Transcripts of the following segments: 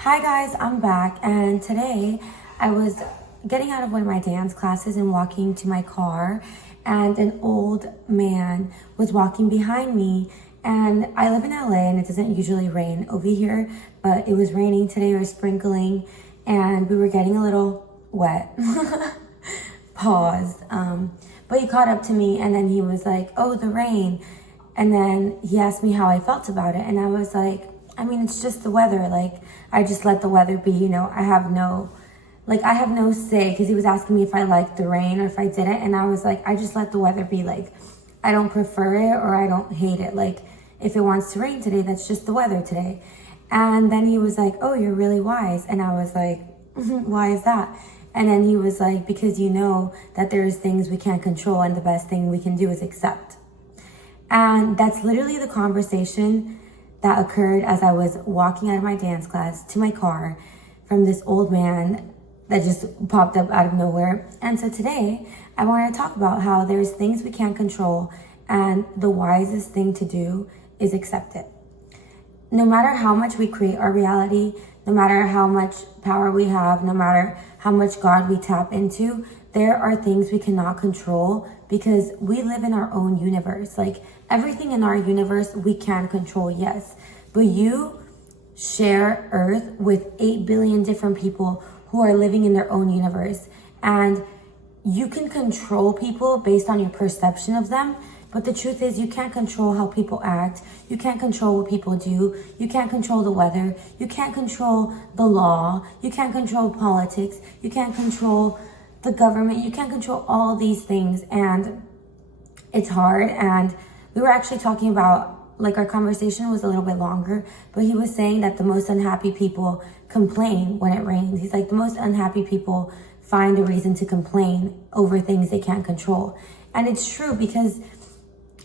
Hi guys, I'm back, and today I was getting out of one of my dance classes and walking to my car, and an old man was walking behind me. And I live in LA and it doesn't usually rain over here, but it was raining today, or sprinkling, and we were getting a little wet. Pause. But he caught up to me and then he was like, "Oh, the rain." And then he asked me how I felt about it, and I was like, I mean, it's just the weather. Like, I just let the weather be, I have no say, because he was asking me if I liked the rain or if I didn't. And I was like, I just let the weather be. Like, I don't prefer it or I don't hate it. Like, if it wants to rain today, that's just the weather today. And then he was like, "Oh, you're really wise." And I was like, "Why is that?" And then he was like, "Because you know that there's things we can't control, and the best thing we can do is accept." And that's literally the conversation that occurred as I was walking out of my dance class to my car from this old man that just popped up out of nowhere. And so today I want to talk about how there's things we can't control, and the wisest thing to do is accept it. No matter how much we create our reality, no matter how much power we have, no matter how much God we tap into, there are things we cannot control because we live in our own universe. Like, everything in our universe we can control, yes. But you share Earth with 8 billion different people who are living in their own universe. And you can control people based on your perception of them. But the truth is, you can't control how people act. You can't control what people do. You can't control the weather. You can't control the law. You can't control politics. You can't control the government. You can't control all these things. And it's hard. And we were actually talking about, like, our conversation was a little bit longer, but he was saying that the most unhappy people complain when it rains. He's like, the most unhappy people find a reason to complain over things they can't control. And it's true, because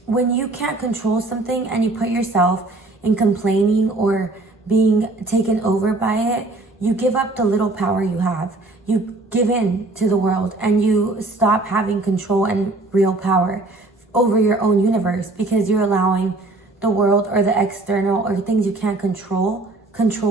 when you can't control something and you put yourself in complaining or being taken over by it, you give up the little power you have. You give in to the world and you stop having control and real power over your own universe, because you're allowing the world or the external or things you can't control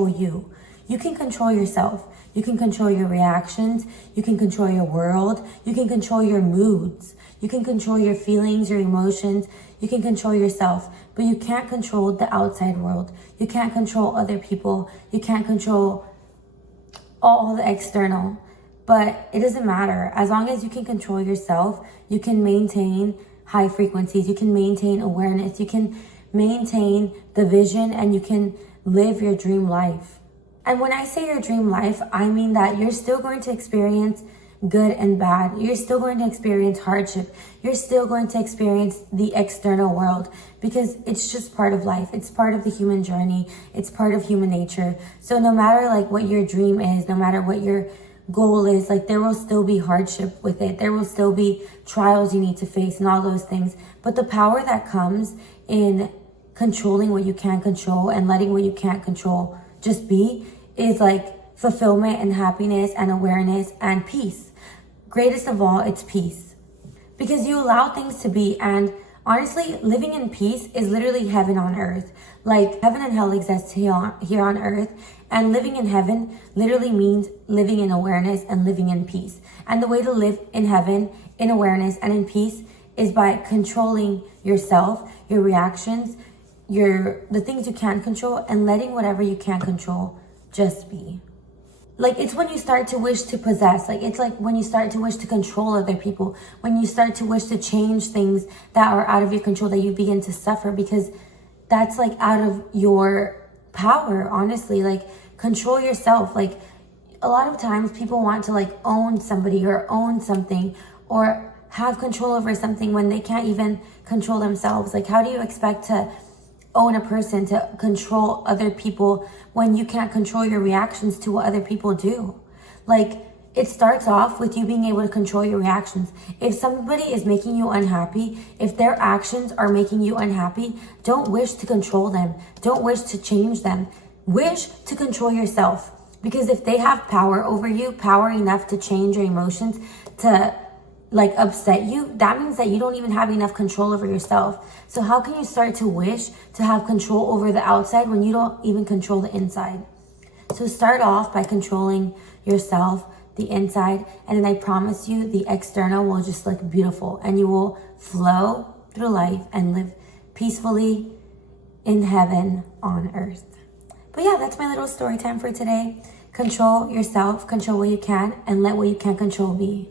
you. You can control yourself. You can control your reactions. You can control your world. You can control your moods. You can control your feelings, your emotions. You can control yourself, but you can't control the outside world. You can't control other people. You can't control all the external, but it doesn't matter. As long as you can control yourself, you can maintain high frequencies. You can maintain awareness. You can maintain the vision, and you can live your dream life. And when I say your dream life, I mean that you're still going to experience good and bad. You're still going to experience hardship. You're still going to experience the external world, because it's just part of life. It's part of the human journey. It's part of human nature. So no matter like what your dream is, no matter what your goal is, like, there will still be hardship with it. There will still be trials you need to face and all those things. But the power that comes in controlling what you can't control and letting what you can't control just be is like fulfillment and happiness and awareness and peace. Greatest of all, it's peace, because you allow things to be. And honestly, living in peace is literally heaven on earth. Like, heaven and hell exist here on earth, and living in heaven literally means living in awareness and living in peace. And the way to live in heaven, in awareness and in peace, is by controlling yourself, your reactions, the things you can't control, and letting whatever you can't control just be. Like, it's when you start to wish to possess. Like, it's like when you start to wish to control other people, when you start to wish to change things that are out of your control, that you begin to suffer, because that's like out of your power, honestly. Like, control yourself. Like, a lot of times people want to like own somebody or own something or have control over something when they can't even control themselves. Like, how do you expect to own a person, to control other people, when you can't control your reactions to what other people do? Like, it starts off with you being able to control your reactions. If somebody is making you unhappy, if their actions are making you unhappy, don't wish to control them. Don't wish to change them. Wish to control yourself. Because if they have power over you, power enough to change your emotions, to like upset you, that means that you don't even have enough control over yourself. So how can you start to wish to have control over the outside when you don't even control the inside? So start off by controlling yourself, the inside, and then I promise you the external will just look beautiful and you will flow through life and live peacefully in heaven on earth. But yeah, that's my little story time for today. Control yourself, control what you can, and let what you can't control be.